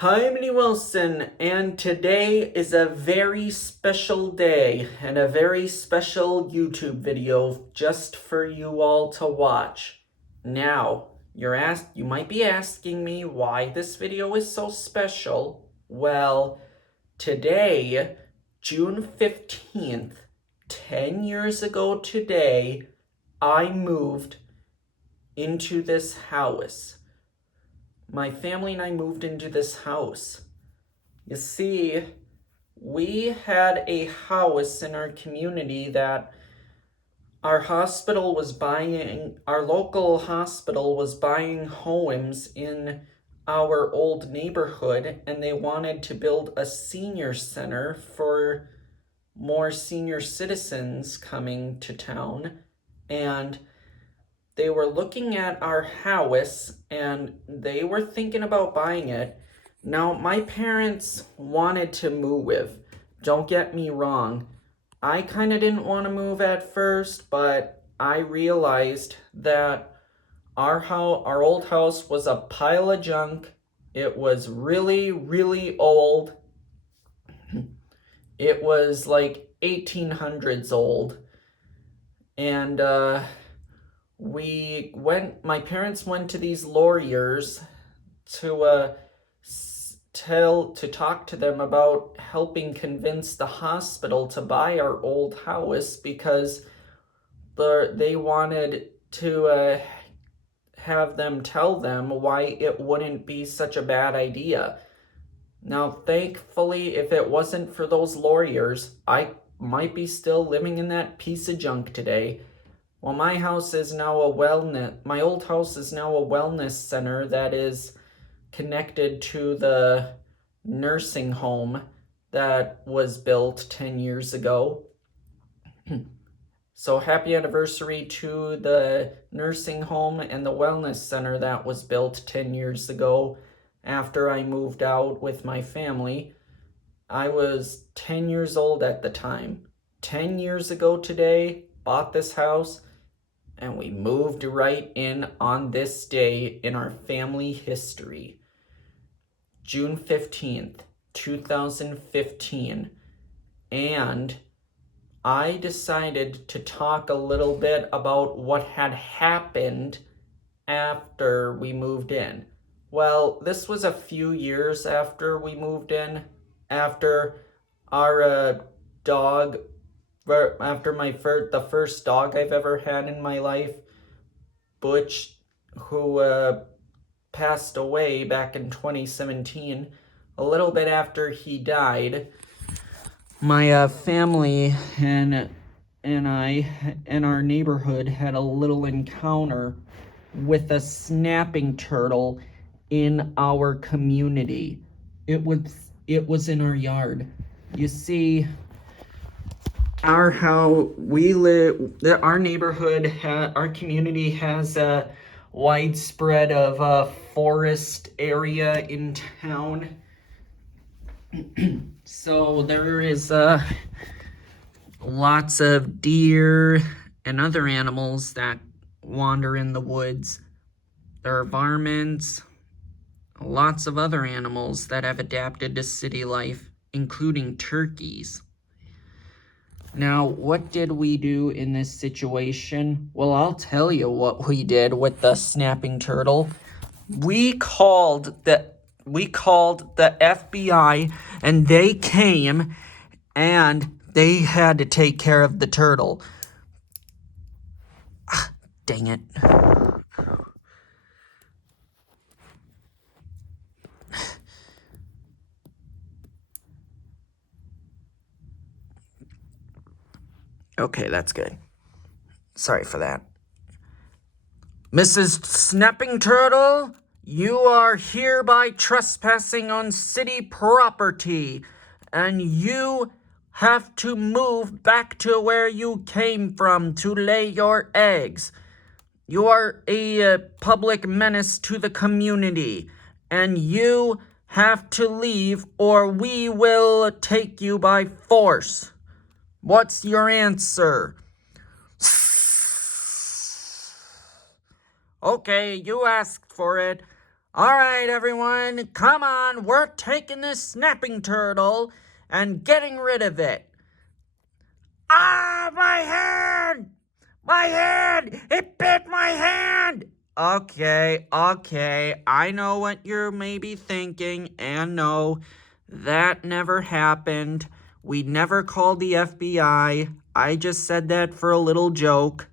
Hi, I'm Lee Wilson, and today is a very special day and a very special YouTube video just for you all to watch. Now, you might be asking me why this video is so special. Well, today, June 15th, 10 years ago today, I moved into this house. My family and I moved into this house. You see, we had a house in our community that our local hospital was buying homes in our old neighborhood, and they wanted to build a senior center for more senior citizens coming to town. And they were looking at our house and they were thinking about buying it. Now, my parents wanted to move. Don't get me wrong. I kind of didn't want to move at first, but I realized that our old house was a pile of junk. It was really, really old. It was like 1800s old. And my parents went to these lawyers to talk to them about helping convince the hospital to buy our old house because they wanted to have them tell them why it wouldn't be such a bad idea. Now, thankfully, if it wasn't for those lawyers, I might be still living in that piece of junk today. Well, my old house is now a wellness center that is connected to the nursing home that was built 10 years ago. So happy anniversary to the nursing home and the wellness center that was built 10 years ago after I moved out with my family. I was 10 years old at the time. 10 years ago today, bought this house, and we moved right in on this day in our family history. June 15th, 2015. And I decided to talk a little bit about what had happened after we moved in. Well, this was a few years after we moved in, after our dog after the first dog I've ever had in my life, Butch, who passed away back in 2017. A little bit after he died, my family and I and our neighborhood had a little encounter with a snapping turtle in our community. It was in our yard. You see, our neighborhood, our community has a widespread of forest area in town. So there is lots of deer and other animals that wander in the woods. There are varmints, lots of other animals that have adapted to city life, including turkeys. Now, what did we do in this situation? Well, I'll tell you what we did with the snapping turtle. We called the FBI, and they came and they had to take care of the turtle. Dang it. Okay, that's good. Sorry for that. Mrs. Snapping Turtle, you are hereby trespassing on city property, and you have to move back to where you came from to lay your eggs. You are a public menace to the community, and you have to leave or we will take you by force. What's your answer? Okay, you asked for it. All right, everyone, come on. We're taking this snapping turtle and getting rid of it. Ah, my hand! My hand! It bit my hand! Okay, I know what you're maybe thinking, and no, that never happened. We never called the FBI. I just said that for a little joke.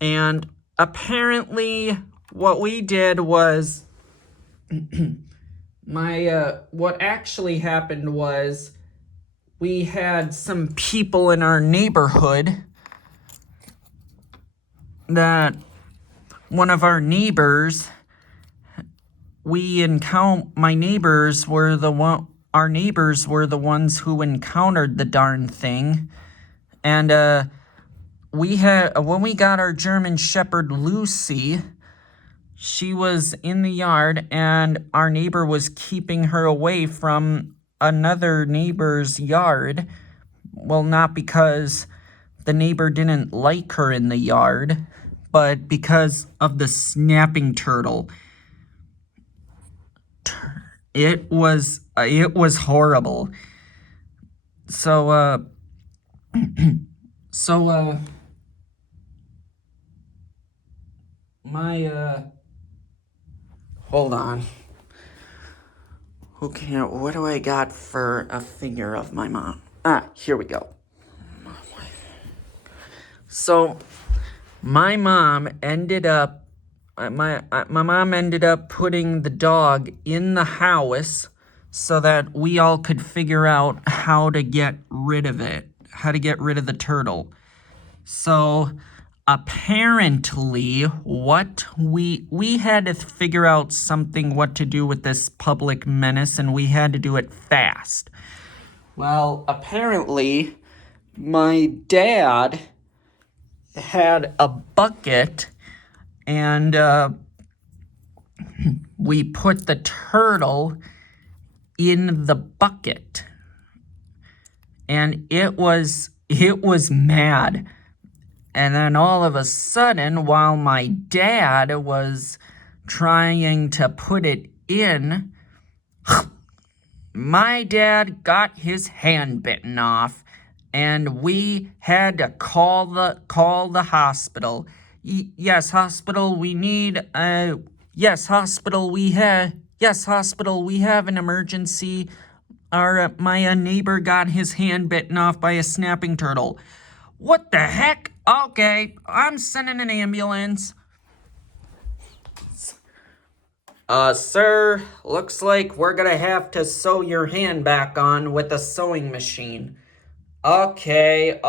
And apparently, what we did was, what actually happened was, we had some people in our neighborhood that one of our neighbors, our neighbors were the ones who encountered the darn thing. And when we got our German Shepherd Lucy, she was in the yard and our neighbor was keeping her away from another neighbor's yard. Well, not because the neighbor didn't like her in the yard, but because of the snapping turtle. It was horrible. So hold on. Okay, what do I got for a figure of my mom? Here we go. So my mom ended up putting the dog in the house so that we all could figure out how to get rid of it, how to get rid of the turtle. So apparently what we had to figure out something what to do with this public menace, and we had to do it fast. Well, apparently my dad had a bucket, and we put the turtle in the bucket, and it was mad. And then all of a sudden, while my dad was trying to put it in, my dad got his hand bitten off, and we had to call the hospital. Yes, hospital, we need yes, hospital, we have an emergency. My neighbor got his hand bitten off by a snapping turtle. What the heck? Okay, I'm sending an ambulance. Sir, looks like we're gonna have to sew your hand back on with a sewing machine. Okay,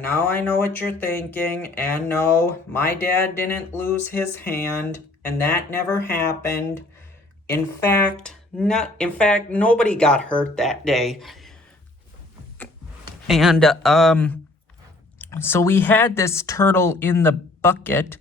now I know what you're thinking, and no, my dad didn't lose his hand, and that never happened. In fact, nobody got hurt that day. And, so we had this turtle in the bucket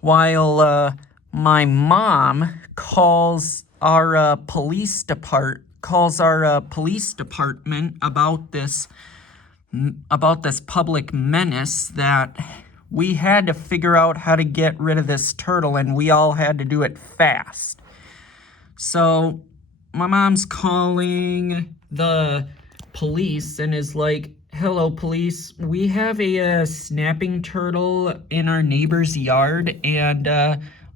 while, my mom calls our police department about this public menace that we had to figure out how to get rid of this turtle, and we all had to do it fast. So my mom's calling the police and is like, "Hello, police. We have a snapping turtle in our neighbor's yard, and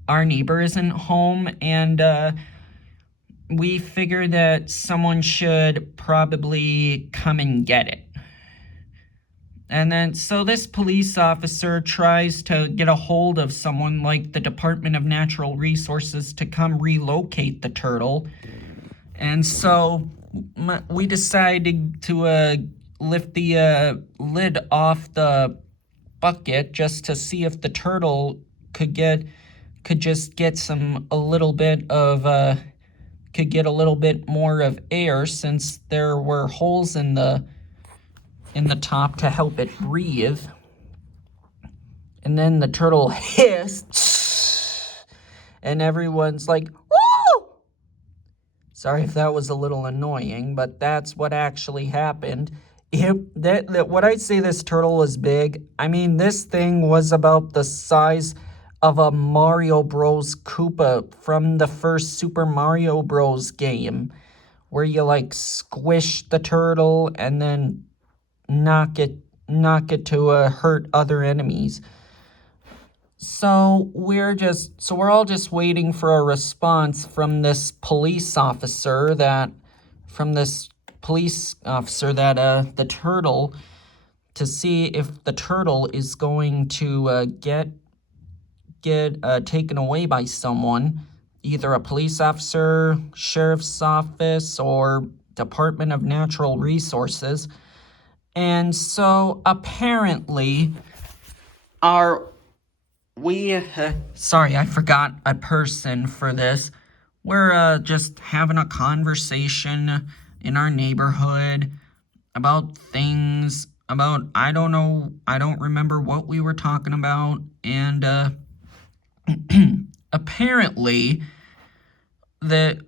our neighbor isn't home, and we figured that someone should probably come and get it." And then, so this police officer tries to get a hold of someone like the Department of Natural Resources to come relocate the turtle. And so we decided to lift the lid off the bucket just to see if the turtle could get a little bit more of air, since there were holes in the top to help it breathe. And then the turtle hissed, and everyone's like, "Woo!" Sorry if that was a little annoying, but that's what actually happened. When I say this turtle was big, I mean this thing was about the size of a Mario Bros. Koopa from the first Super Mario Bros. Game, where you like squish the turtle and then knock it to hurt other enemies. So we're all just waiting for a response from this police officer that the turtle, to see if the turtle is going to get taken away by someone, either a police officer, sheriff's office, or Department of Natural Resources. And so apparently sorry, I forgot a person for this. We're just having a conversation in our neighborhood about things, I don't know, I don't remember what we were talking about, and apparently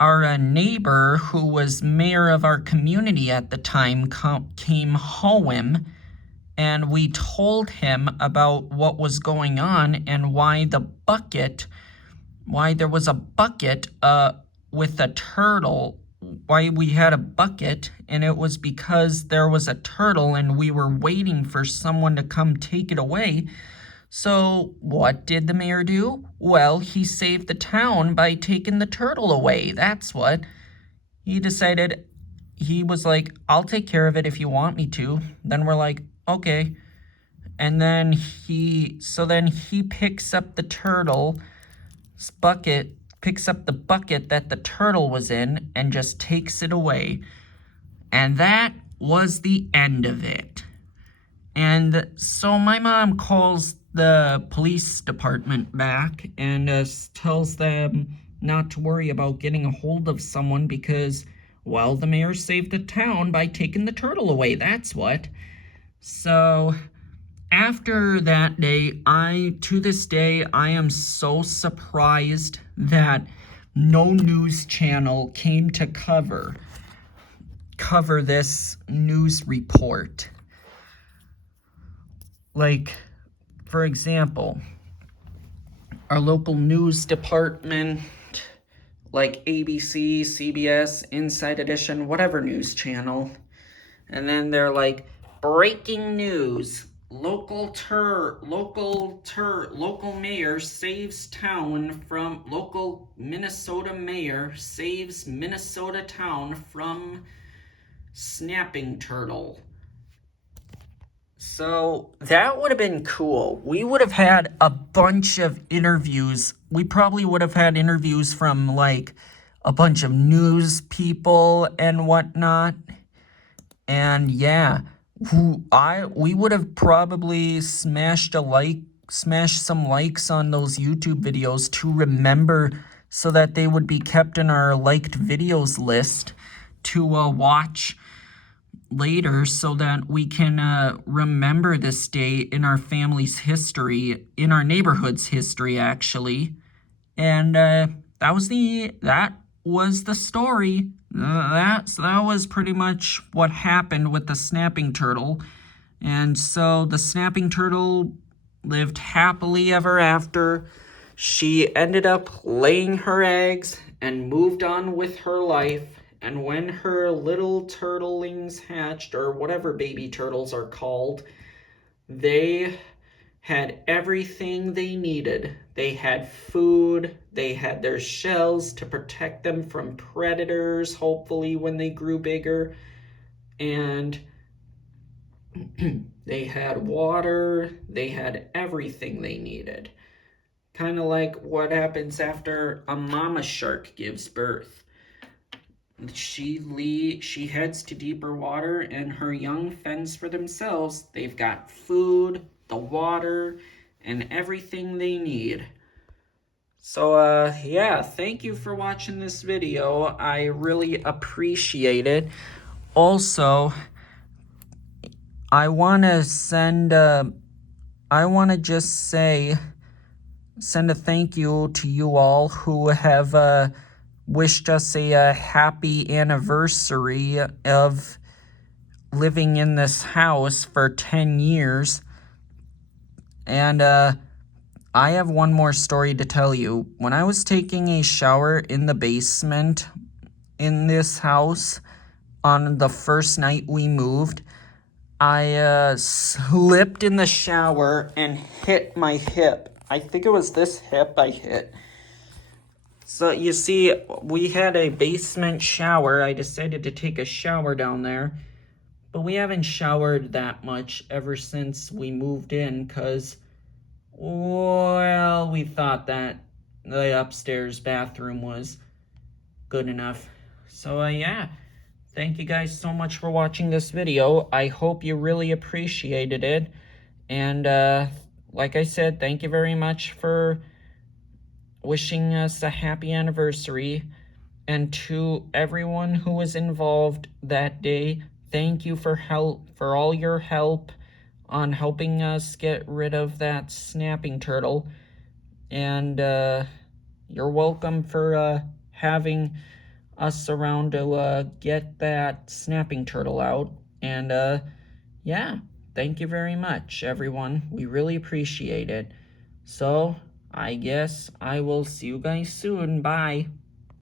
our neighbor, who was mayor of our community at the time, came home, and we told him about what was going on and why there was a bucket with a turtle, why we had a bucket, and it was because there was a turtle and we were waiting for someone to come take it away. So what did the mayor do? Well, he saved the town by taking the turtle away. That's what. He decided, he was like, I'll take care of it if you want me to. Then we're like, okay. And then he picks up the turtle's bucket, picks up the bucket that the turtle was in, and just takes it away. And that was the end of it. And so my mom calls the police department back and tells them not to worry about getting a hold of someone because, well, the mayor saved the town by taking the turtle away. That's what. So after that day, to this day, I am so surprised that no news channel came to cover this news report. Like, for example, our local news department, like ABC, CBS, Inside Edition, whatever news channel, and then they're like, breaking news. Local mayor saves town from local Minnesota mayor saves Minnesota town from snapping turtle. So that would have been cool. We would have had a bunch of interviews. We probably would have had interviews from like a bunch of news people and whatnot. And yeah, we would have probably smashed some likes on those YouTube videos to remember, so that they would be kept in our liked videos list to watch later, so that we can remember this day in our family's history, in our neighborhood's history, actually. And that was the story. That was pretty much what happened with the snapping turtle. And so the snapping turtle lived happily ever after. She ended up laying her eggs and moved on with her life. And when her little turtlings hatched, or whatever baby turtles are called, they had everything they needed. They had food, they had their shells to protect them from predators, hopefully, when they grew bigger, and they had water, they had everything they needed. Kind of like what happens after a mama shark gives birth. She heads to deeper water, and her young fends for themselves. They've got food, the water, and everything they need. So, yeah, thank you for watching this video. I really appreciate it. Also, I want to send a thank you to you all who have wished us a happy anniversary of living in this house for 10 years. And I have one more story to tell you. When I was taking a shower in the basement in this house on the first night we moved, I slipped in the shower and hit my hip. I think it was this hip I hit. So you see, we had a basement shower. I decided to take a shower down there. But we haven't showered that much ever since we moved in because, well, we thought that the upstairs bathroom was good enough. So, yeah. Thank you guys so much for watching this video. I hope you really appreciated it. And, like I said, thank you very much for wishing us a happy anniversary. And to everyone who was involved that day, thank you for all your help on helping us get rid of that snapping turtle. And you're welcome for having us around to get that snapping turtle out. And yeah, thank you very much, everyone. We really appreciate it. So I guess I will see you guys soon. Bye.